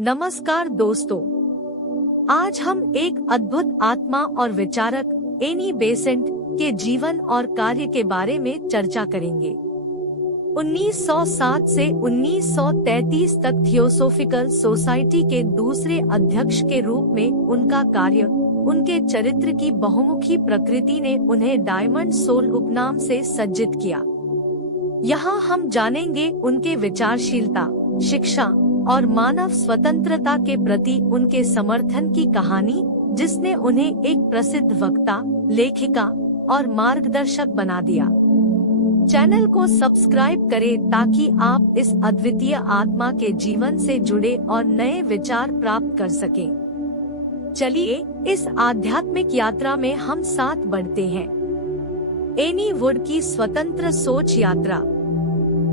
नमस्कार दोस्तों, आज हम एक अद्भुत आत्मा और विचारक एनी बेसेंट के जीवन और कार्य के बारे में चर्चा करेंगे। 1907 से 1933 तक थियोसोफिकल सोसाइटी के दूसरे अध्यक्ष के रूप में उनका कार्य, उनके चरित्र की बहुमुखी प्रकृति ने उन्हें डायमंड सोल उपनाम से सज्जित किया। यहाँ हम जानेंगे उनके विचारशीलता, शिक्षा और मानव स्वतंत्रता के प्रति उनके समर्थन की कहानी, जिसने उन्हें एक प्रसिद्ध वक्ता, लेखिका और मार्गदर्शक बना दिया। चैनल को सब्सक्राइब करें ताकि आप इस अद्वितीय आत्मा के जीवन से जुड़े और नए विचार प्राप्त कर सकें। चलिए इस आध्यात्मिक यात्रा में हम साथ बढ़ते हैं। एनी वुड की स्वतंत्र सोच यात्रा।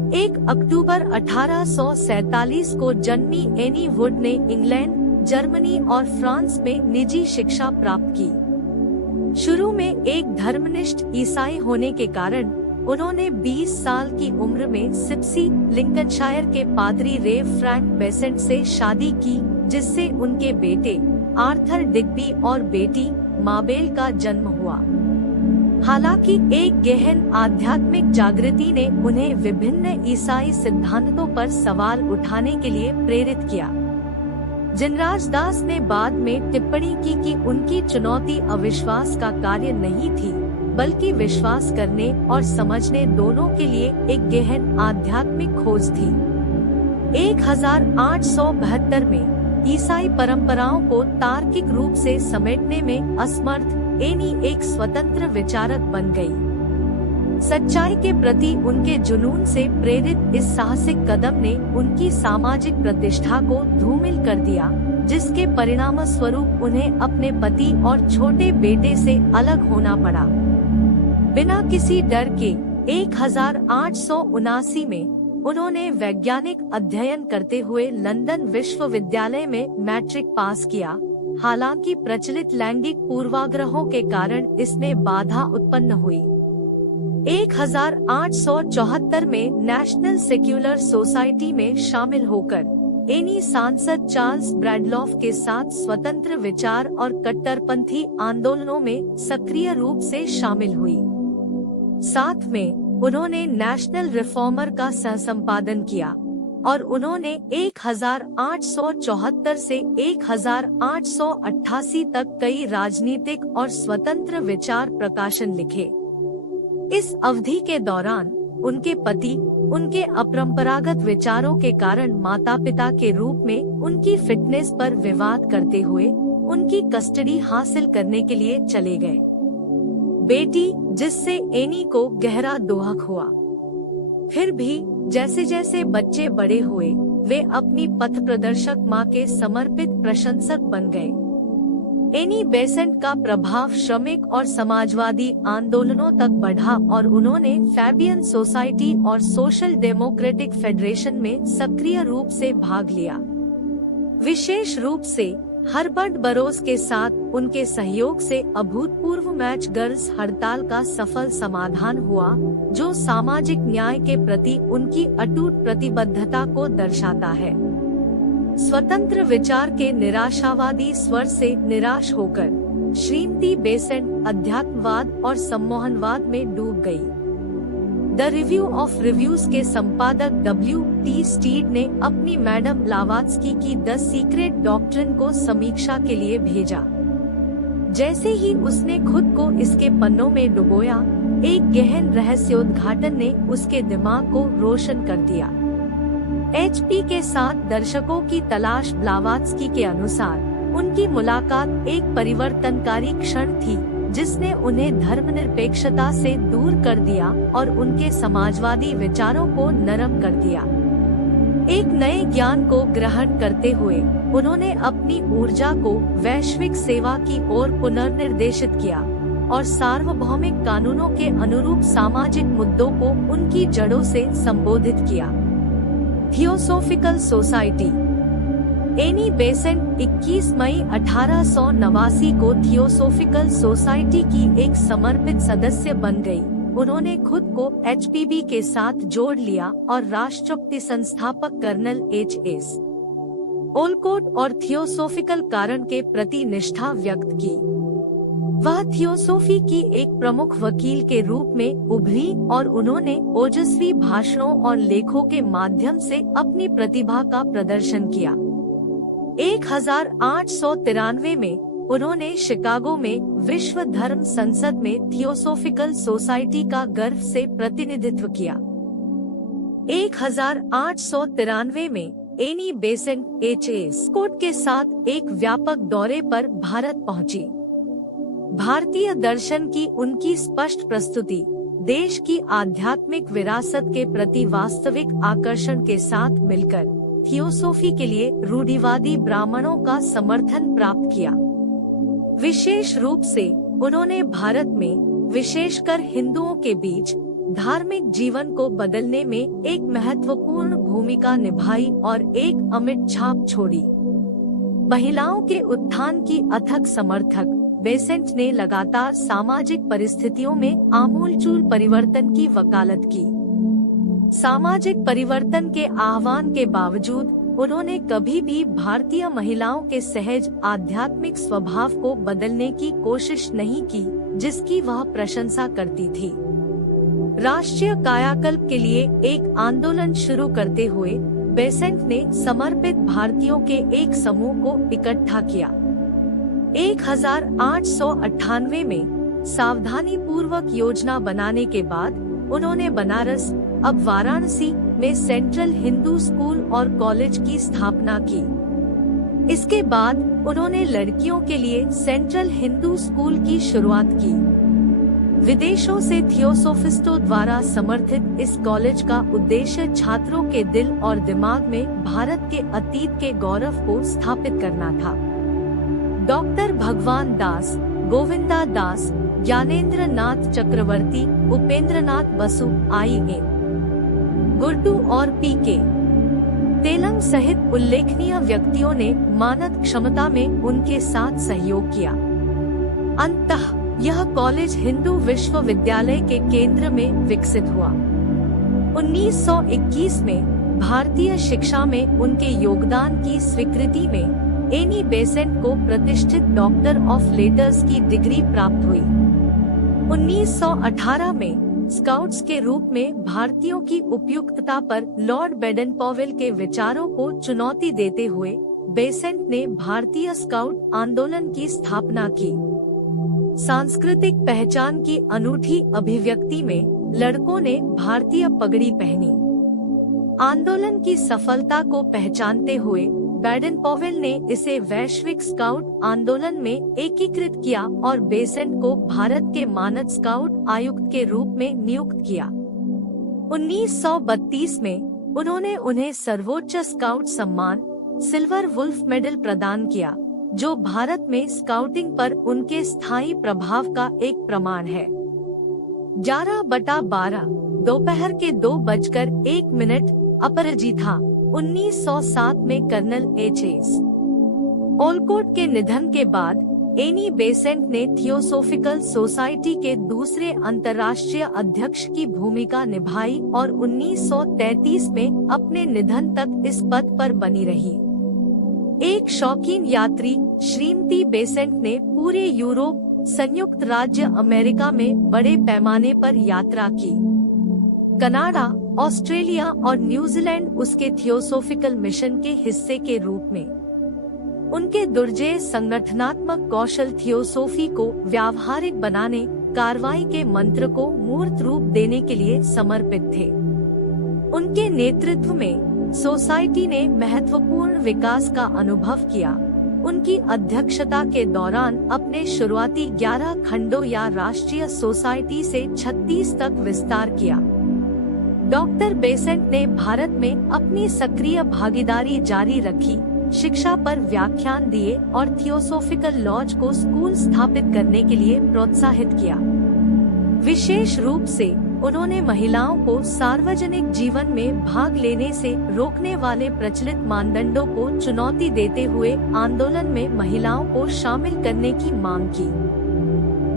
1 अक्टूबर 1847 को जन्मी एनी वुड ने इंग्लैंड, जर्मनी और फ्रांस में निजी शिक्षा प्राप्त की। शुरू में एक धर्मनिष्ठ ईसाई होने के कारण उन्होंने 20 साल की उम्र में सिप्सी, लिंकनशायर के पादरी रेव फ्रैंक बेसेंट से शादी की, जिससे उनके बेटे आर्थर डिग्बी और बेटी माबेल का जन्म हुआ। हालांकि एक गहन आध्यात्मिक जागृति ने उन्हें विभिन्न ईसाई सिद्धांतों पर सवाल उठाने के लिए प्रेरित किया। जिनराज दास ने बाद में टिप्पणी की कि उनकी चुनौती अविश्वास का कार्य नहीं थी, बल्कि विश्वास करने और समझने दोनों के लिए एक गहन आध्यात्मिक खोज थी। 1872 में ईसाई परंपराओं को तार्किक रूप से समेटने में असमर्थ एनी एक स्वतंत्र विचारक बन गई। सच्चाई के प्रति उनके जुनून से प्रेरित इस साहसिक कदम ने उनकी सामाजिक प्रतिष्ठा को धूमिल कर दिया, जिसके परिणाम स्वरूप उन्हें अपने पति और छोटे बेटे से अलग होना पड़ा। बिना किसी डर के 1879 में उन्होंने वैज्ञानिक अध्ययन करते हुए लंदन विश्वविद्यालय में मैट्रिक पास किया। हालांकि प्रचलित लैंगिक पूर्वाग्रहों के कारण इसमें बाधा उत्पन्न हुई। 1874 में नेशनल सेक्युलर सोसाइटी में शामिल होकर एनी सांसद चार्ल्स ब्रैडलॉफ के साथ स्वतंत्र विचार और कट्टरपंथी आंदोलनों में सक्रिय रूप से शामिल हुई। साथ में उन्होंने नेशनल रिफॉर्मर का सह-संपादन किया और उन्होंने 1874 से 1888 तक कई राजनीतिक और स्वतंत्र विचार प्रकाशन लिखे। इस अवधि के दौरान उनके पति उनके अपरंपरागत विचारों के कारण माता-पिता के रूप में उनकी फिटनेस पर विवाद करते हुए उनकी कस्टडी हासिल करने के लिए चले गए। बेटी, जिससे एनी को गहरा दुख हुआ। फिर भी जैसे जैसे बच्चे बड़े हुए, वे अपनी पथ प्रदर्शक मां के समर्पित प्रशंसक बन गए। एनी बेसेंट का प्रभाव श्रमिक और समाजवादी आंदोलनों तक बढ़ा और उन्होंने फैबियन सोसाइटी और सोशल डेमोक्रेटिक फेडरेशन में सक्रिय रूप से भाग लिया। विशेष रूप से हर्बर्ट बरोज के साथ उनके सहयोग से अभूतपूर्व मैच गर्ल्स हड़ताल का सफल समाधान हुआ, जो सामाजिक न्याय के प्रति उनकी अटूट प्रतिबद्धता को दर्शाता है। स्वतंत्र विचार के निराशावादी स्वर से निराश होकर श्रीमती बेसेंट अध्यात्मवाद और सम्मोहनवाद में डूब गई। द रिव्यू ऑफ रिव्यूज के संपादक W.T. स्टीड ने अपनी मैडम ब्लावात्स्की की द सीक्रेट डॉक्ट्रिन को समीक्षा के लिए भेजा। जैसे ही उसने खुद को इसके पन्नों में डुबोया, एक गहन रहस्योद्घाटन ने उसके दिमाग को रोशन कर दिया। HP के साथ दर्शकों की तलाश। ब्लावात्स्की के अनुसार उनकी मुलाकात एक परिवर्तनकारी क्षण थी, जिसने उन्हें धर्मनिरपेक्षता से दूर कर दिया और उनके समाजवादी विचारों को नरम कर दिया। एक नए ज्ञान को ग्रहण करते हुए उन्होंने अपनी ऊर्जा को वैश्विक सेवा की ओर पुनर्निर्देशित किया और सार्वभौमिक कानूनों के अनुरूप सामाजिक मुद्दों को उनकी जड़ों से संबोधित किया। Theosophical society. एनी बेसेंट 21 मई 1889 को थियोसोफिकल सोसाइटी की एक समर्पित सदस्य बन गई। उन्होंने खुद को HPB के साथ जोड़ लिया और राष्ट्रपति संस्थापक कर्नल H.S. ओलकोट और थियोसोफिकल कारण के प्रति निष्ठा व्यक्त की। वह थियोसोफी की एक प्रमुख वकील के रूप में उभरी और उन्होंने ओजस्वी भाषणों और लेखों के माध्यम से अपनी प्रतिभा का प्रदर्शन किया। 1893 में उन्होंने शिकागो में विश्व धर्म संसद में थियोसोफिकल सोसाइटी का गर्व से प्रतिनिधित्व किया। 1893 में एनी बेसेंट एच.एस. कोट के साथ एक व्यापक दौरे पर भारत पहुंची। भारतीय दर्शन की उनकी स्पष्ट प्रस्तुति देश की आध्यात्मिक विरासत के प्रति वास्तविक आकर्षण के साथ मिलकर थियोसोफी के लिए रूढ़िवादी ब्राह्मणों का समर्थन प्राप्त किया। विशेष रूप से उन्होंने भारत में विशेषकर हिंदुओं के बीच धार्मिक जीवन को बदलने में एक महत्वपूर्ण भूमिका निभाई और एक अमिट छाप छोड़ी। महिलाओं के उत्थान की अथक समर्थक बेसेंट ने लगातार सामाजिक परिस्थितियों में आमूलचूल परिवर्तन की वकालत की। सामाजिक परिवर्तन के आह्वान के बावजूद उन्होंने कभी भी भारतीय महिलाओं के सहज आध्यात्मिक स्वभाव को बदलने की कोशिश नहीं की, जिसकी वह प्रशंसा करती थी। राष्ट्रीय कायाकल्प के लिए एक आंदोलन शुरू करते हुए बेसेंट ने समर्पित भारतीयों के एक समूह को इकट्ठा किया। 1898 में सावधानी पूर्वक योजना बनाने के बाद उन्होंने बनारस, अब वाराणसी में सेंट्रल हिंदू स्कूल और कॉलेज की स्थापना की। इसके बाद उन्होंने लड़कियों के लिए सेंट्रल हिंदू स्कूल की शुरुआत की। विदेशों से थियोसोफिस्टों द्वारा समर्थित इस कॉलेज का उद्देश्य छात्रों के दिल और दिमाग में भारत के अतीत के गौरव को स्थापित करना था। डॉक्टर भगवान दास, गोविंदा दास, ज्ञानेंद्र नाथ चक्रवर्ती, उपेंद्र नाथ बसु, I.A. गुरटू और P.K. तेलंग सहित उल्लेखनीय व्यक्तियों ने मानद क्षमता में उनके साथ सहयोग किया। अंततः यह कॉलेज हिंदू विश्वविद्यालय के केंद्र में विकसित हुआ। 1921 में भारतीय शिक्षा में उनके योगदान की स्वीकृति में एनी बेसेंट को प्रतिष्ठित डॉक्टर ऑफ लेटर्स की डिग्री प्राप्त हुई। 1918 में स्काउट्स के रूप में भारतीयों की उपयुक्तता पर लॉर्ड बेडन-पॉवेल के विचारों को चुनौती देते हुए बेसेंट ने भारतीय स्काउट आंदोलन की स्थापना की। सांस्कृतिक पहचान की अनूठी अभिव्यक्ति में लड़कों ने भारतीय पगड़ी पहनी। आंदोलन की सफलता को पहचानते हुए बेडन-पॉवेल ने इसे वैश्विक स्काउट आंदोलन में एकीकृत किया और बेसेंट को भारत के मानद स्काउट आयुक्त के रूप में नियुक्त किया। 1932 में उन्होंने उन्हें सर्वोच्च स्काउट सम्मान सिल्वर वुल्फ मेडल प्रदान किया, जो भारत में स्काउटिंग पर उनके स्थायी प्रभाव का एक प्रमाण है। 11/12 दोपहर के 2:01 अपराजिता 1907 में कर्नल H.S. ओलकोट के निधन के बाद एनी बेसेंट ने थियोसोफिकल सोसाइटी के दूसरे अंतर्राष्ट्रीय अध्यक्ष की भूमिका निभाई और 1933 में अपने निधन तक इस पद पर बनी रही। एक शौकीन यात्री श्रीमती बेसेंट ने पूरे यूरोप, संयुक्त राज्य अमेरिका में बड़े पैमाने पर यात्रा की। कनाडा, ऑस्ट्रेलिया और न्यूजीलैंड उसके थियोसोफिकल मिशन के हिस्से के रूप में। उनके दुर्जेय संगठनात्मक कौशल थियोसोफी को व्यावहारिक बनाने, कार्रवाई के मंत्र को मूर्त रूप देने के लिए समर्पित थे। उनके नेतृत्व में सोसाइटी ने महत्वपूर्ण विकास का अनुभव किया। उनकी अध्यक्षता के दौरान अपने शुरुआती 11 खंडों या राष्ट्रीय सोसाइटी से 36 तक विस्तार किया। डॉक्टर बेसेंट ने भारत में अपनी सक्रिय भागीदारी जारी रखी, शिक्षा पर व्याख्यान दिए और थियोसोफिकल लॉज को स्कूल स्थापित करने के लिए प्रोत्साहित किया। विशेष रूप से उन्होंने महिलाओं को सार्वजनिक जीवन में भाग लेने से रोकने वाले प्रचलित मानदंडों को चुनौती देते हुए आंदोलन में महिलाओं को शामिल करने की मांग की।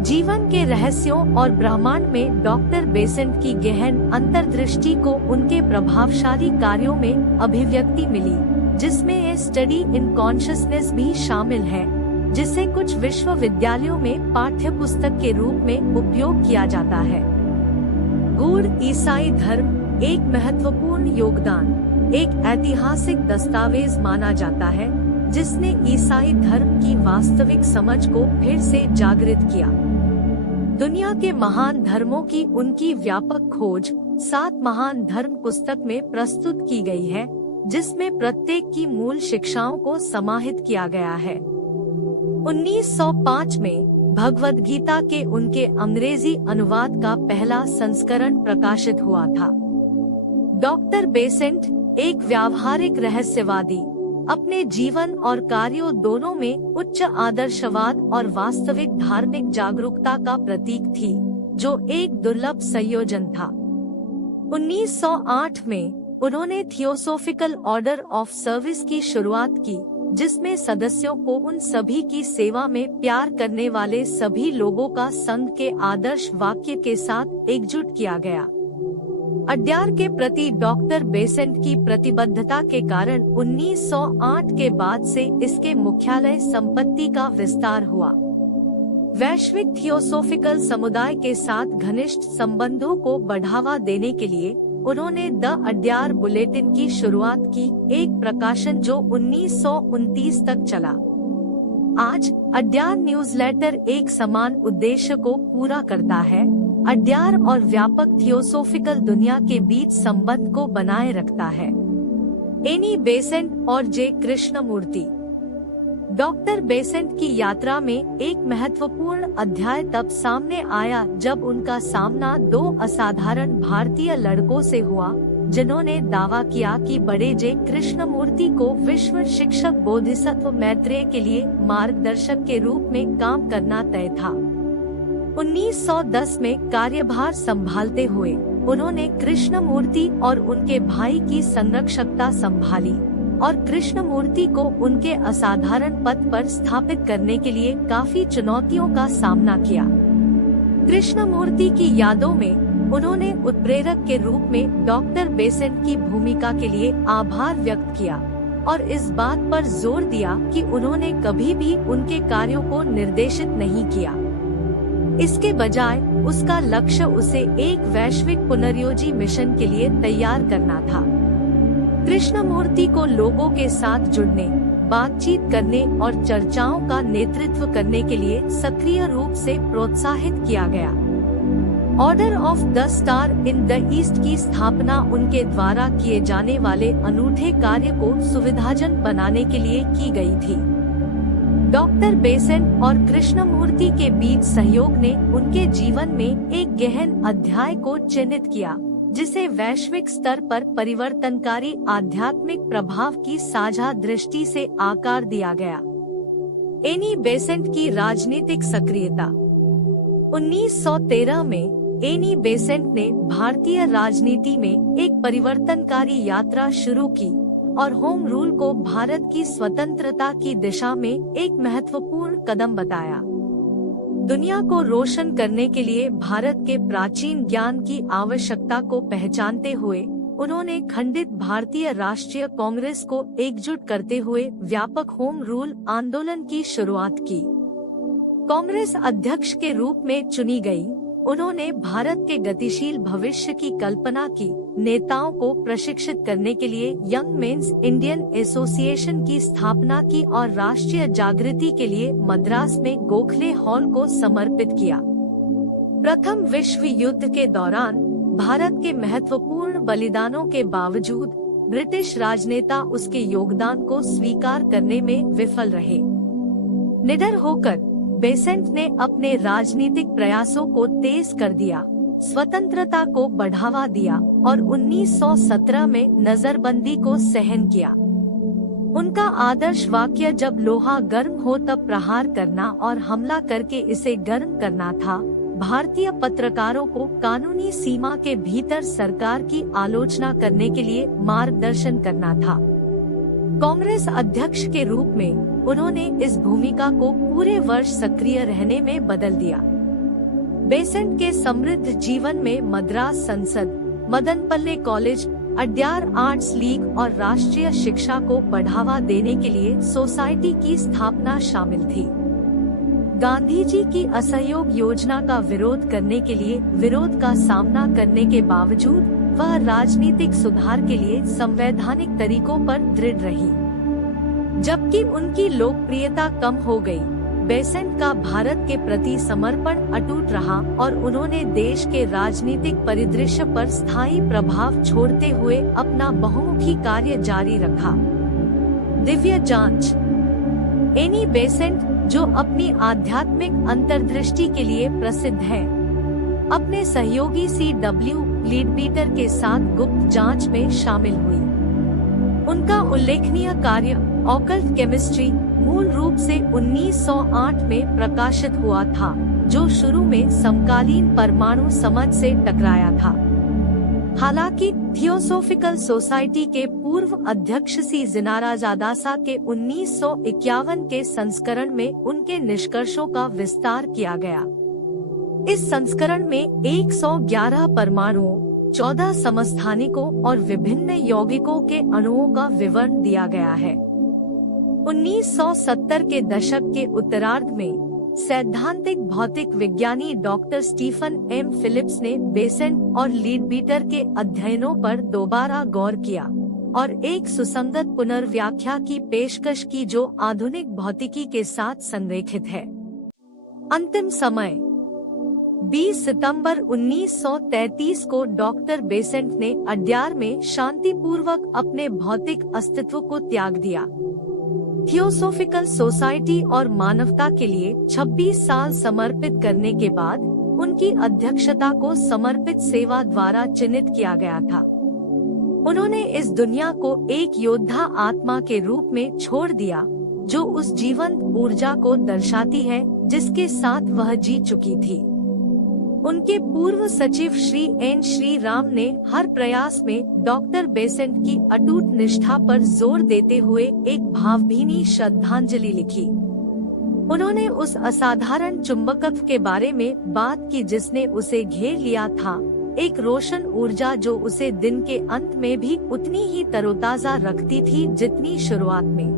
जीवन के रहस्यों और ब्रह्मांड में डॉक्टर बेसेंट की गहन अंतर्दृष्टि को उनके प्रभावशाली कार्यों में अभिव्यक्ति मिली, जिसमें ए स्टडी इन कॉन्शियसनेस भी शामिल है, जिसे कुछ विश्वविद्यालयों में पाठ्य पुस्तक के रूप में उपयोग किया जाता है। गूढ़ ईसाई धर्म एक महत्वपूर्ण योगदान, एक ऐतिहासिक दस्तावेज माना जाता है जिसने ईसाई धर्म की वास्तविक समझ को फिर से जागृत किया। दुनिया के महान धर्मों की उनकी व्यापक खोज 7 महान धर्म पुस्तक में प्रस्तुत की गई है, जिसमें प्रत्येक की मूल शिक्षाओं को समाहित किया गया है। 1905 में भगवद गीता के उनके अंग्रेजी अनुवाद का पहला संस्करण प्रकाशित हुआ था। डॉक्टर बेसेंट एक व्यावहारिक रहस्यवादी, अपने जीवन और कार्यों दोनों में उच्च आदर्शवाद और वास्तविक धार्मिक जागरूकता का प्रतीक थी, जो एक दुर्लभ संयोजन था। 1908 में उन्होंने थियोसोफिकल ऑर्डर ऑफ सर्विस की शुरुआत की, जिसमें सदस्यों को उन सभी की सेवा में प्यार करने वाले सभी लोगों का संघ के आदर्श वाक्य के साथ एकजुट किया गया। अड्यार के प्रति डॉक्टर बेसेंट की प्रतिबद्धता के कारण 1908 के बाद से इसके मुख्यालय संपत्ति का विस्तार हुआ। वैश्विक थियोसोफिकल समुदाय के साथ घनिष्ठ संबंधों को बढ़ावा देने के लिए उन्होंने द अड्यार बुलेटिन की शुरुआत की, एक प्रकाशन जो 1929 तक चला। आज अड्यार न्यूज़लेटर एक समान उद्देश्य को पूरा करता है, अड्यार और व्यापक थियोसोफिकल दुनिया के बीच संबंध को बनाए रखता है। एनी बेसेंट और जे कृष्णमूर्ति। डॉक्टर बेसेंट की यात्रा में एक महत्वपूर्ण अध्याय तब सामने आया जब उनका सामना 2 असाधारण भारतीय लड़कों से हुआ, जिन्होंने दावा किया कि बड़े जे कृष्णमूर्ति को विश्व शिक्षक बोधिसत्व मैत्रेय के लिए मार्गदर्शक के रूप में काम करना तय था। 1910 में कार्यभार संभालते हुए उन्होंने कृष्णमूर्ति और उनके भाई की संरक्षकता संभाली और कृष्णमूर्ति को उनके असाधारण पद पर स्थापित करने के लिए काफी चुनौतियों का सामना किया। कृष्णमूर्ति की यादों में उन्होंने उत्प्रेरक के रूप में डॉक्टर बेसेंट की भूमिका के लिए आभार व्यक्त किया और इस बात पर जोर दिया कि उन्होंने कभी भी उनके कार्यों को निर्देशित नहीं किया। इसके बजाय उसका लक्ष्य उसे एक वैश्विक पुनर्योजी मिशन के लिए तैयार करना था। कृष्णमूर्ति को लोगों के साथ जुड़ने, बातचीत करने और चर्चाओं का नेतृत्व करने के लिए सक्रिय रूप से प्रोत्साहित किया गया। Order of the star in the east की स्थापना उनके द्वारा किए जाने वाले अनूठे कार्य को सुविधाजनक बनाने के लिए की गई थी। डॉक्टर बेसेंट और कृष्णमूर्ति के बीच सहयोग ने उनके जीवन में एक गहन अध्याय को चिन्हित किया, जिसे वैश्विक स्तर पर परिवर्तनकारी आध्यात्मिक प्रभाव की साझा दृष्टि से आकार दिया गया। एनी बेसेंट की राजनीतिक सक्रियता। 1913 में एनी बेसेंट ने भारतीय राजनीति में एक परिवर्तनकारी यात्रा शुरू की और होम रूल को भारत की स्वतंत्रता की दिशा में एक महत्वपूर्ण कदम बताया। दुनिया को रोशन करने के लिए भारत के प्राचीन ज्ञान की आवश्यकता को पहचानते हुए उन्होंने खंडित भारतीय राष्ट्रीय कांग्रेस को एकजुट करते हुए व्यापक होम रूल आंदोलन की शुरुआत की। कांग्रेस अध्यक्ष के रूप में चुनी गई, उन्होंने भारत के गतिशील भविष्य की कल्पना की, नेताओं को प्रशिक्षित करने के लिए यंग मेंस इंडियन एसोसिएशन की स्थापना की और राष्ट्रीय जागृति के लिए मद्रास में गोखले हॉल को समर्पित किया। प्रथम विश्व युद्ध के दौरान भारत के महत्वपूर्ण बलिदानों के बावजूद ब्रिटिश राजनेता उसके योगदान को स्वीकार करने में विफल रहे। निडर होकर बेसेंट ने अपने राजनीतिक प्रयासों को तेज कर दिया, स्वतंत्रता को बढ़ावा दिया और 1917 में नजरबंदी को सहन किया। उनका आदर्श वाक्य "जब लोहा गर्म हो तब प्रहार करना और हमला करके इसे गर्म करना" था। भारतीय पत्रकारों को कानूनी सीमा के भीतर सरकार की आलोचना करने के लिए मार्गदर्शन करना था। कांग्रेस अध्यक्ष के रूप में उन्होंने इस भूमिका को पूरे वर्ष सक्रिय रहने में बदल दिया। बेसेंट के समृद्ध जीवन में मद्रास संसद, Madanapalle college, Adyar arts league और राष्ट्रीय शिक्षा को बढ़ावा देने के लिए सोसाइटी की स्थापना शामिल थी। गांधी जी की असहयोग योजना का विरोध करने के लिए विरोध का सामना करने के बावजूद वह राजनीतिक सुधार के लिए संवैधानिक तरीकों पर दृढ़ रही। जबकि उनकी लोकप्रियता कम हो गई, बेसेंट का भारत के प्रति समर्पण अटूट रहा और उन्होंने देश के राजनीतिक परिदृश्य पर स्थायी प्रभाव छोड़ते हुए अपना बहुमुखी कार्य जारी रखा। दिव्य जांच। एनी बेसेंट, जो अपनी आध्यात्मिक अंतर्दृष्टि के लिए प्रसिद्ध है, अपने सहयोगी C.W. लीडबीटर के साथ गुप्त जांच में शामिल हुई। उनका उल्लेखनीय कार्य ऑकल्ट केमिस्ट्री मूल रूप से 1908 में प्रकाशित हुआ था, जो शुरू में समकालीन परमाणु समझ से टकराया था। हालांकि थियोसोफिकल सोसाइटी के पूर्व अध्यक्ष C. जिनाराजादासा के 1951 के संस्करण में उनके निष्कर्षों का विस्तार किया गया। इस संस्करण में 111 परमाणुओं, 14 समस्थानिकों और विभिन्न यौगिकों के अणुओं का विवरण दिया गया है। 1970 के दशक के उत्तरार्ध में सैद्धांतिक भौतिक विज्ञानी डॉक्टर स्टीफन M. फिलिप्स ने बेसेंट और लीडबीटर के अध्ययनों पर दोबारा गौर किया और एक सुसंगत पुनर्व्याख्या की पेशकश की जो आधुनिक भौतिकी के साथ संरेखित है। अंतिम समय 20 सितंबर 1933 को डॉक्टर बेसेंट ने अड्यार में शांतिपूर्वक अपने भौतिक अस्तित्व को त्याग दिया। थियोसोफिकल सोसाइटी और मानवता के लिए 26 साल समर्पित करने के बाद उनकी अध्यक्षता को समर्पित सेवा द्वारा चिन्हित किया गया था। उन्होंने इस दुनिया को एक योद्धा आत्मा के रूप में छोड़ दिया, जो उस जीवंत ऊर्जा को दर्शाती है जिसके साथ वह जी चुकी थी। उनके पूर्व सचिव श्री N. श्री राम ने हर प्रयास में डॉक्टर बेसेंट की अटूट निष्ठा पर जोर देते हुए एक भावभीनी श्रद्धांजलि लिखी। उन्होंने उस असाधारण चुंबकत्व के बारे में बात की जिसने उसे घेर लिया था, एक रोशन ऊर्जा जो उसे दिन के अंत में भी उतनी ही तरोताजा रखती थी जितनी शुरुआत में।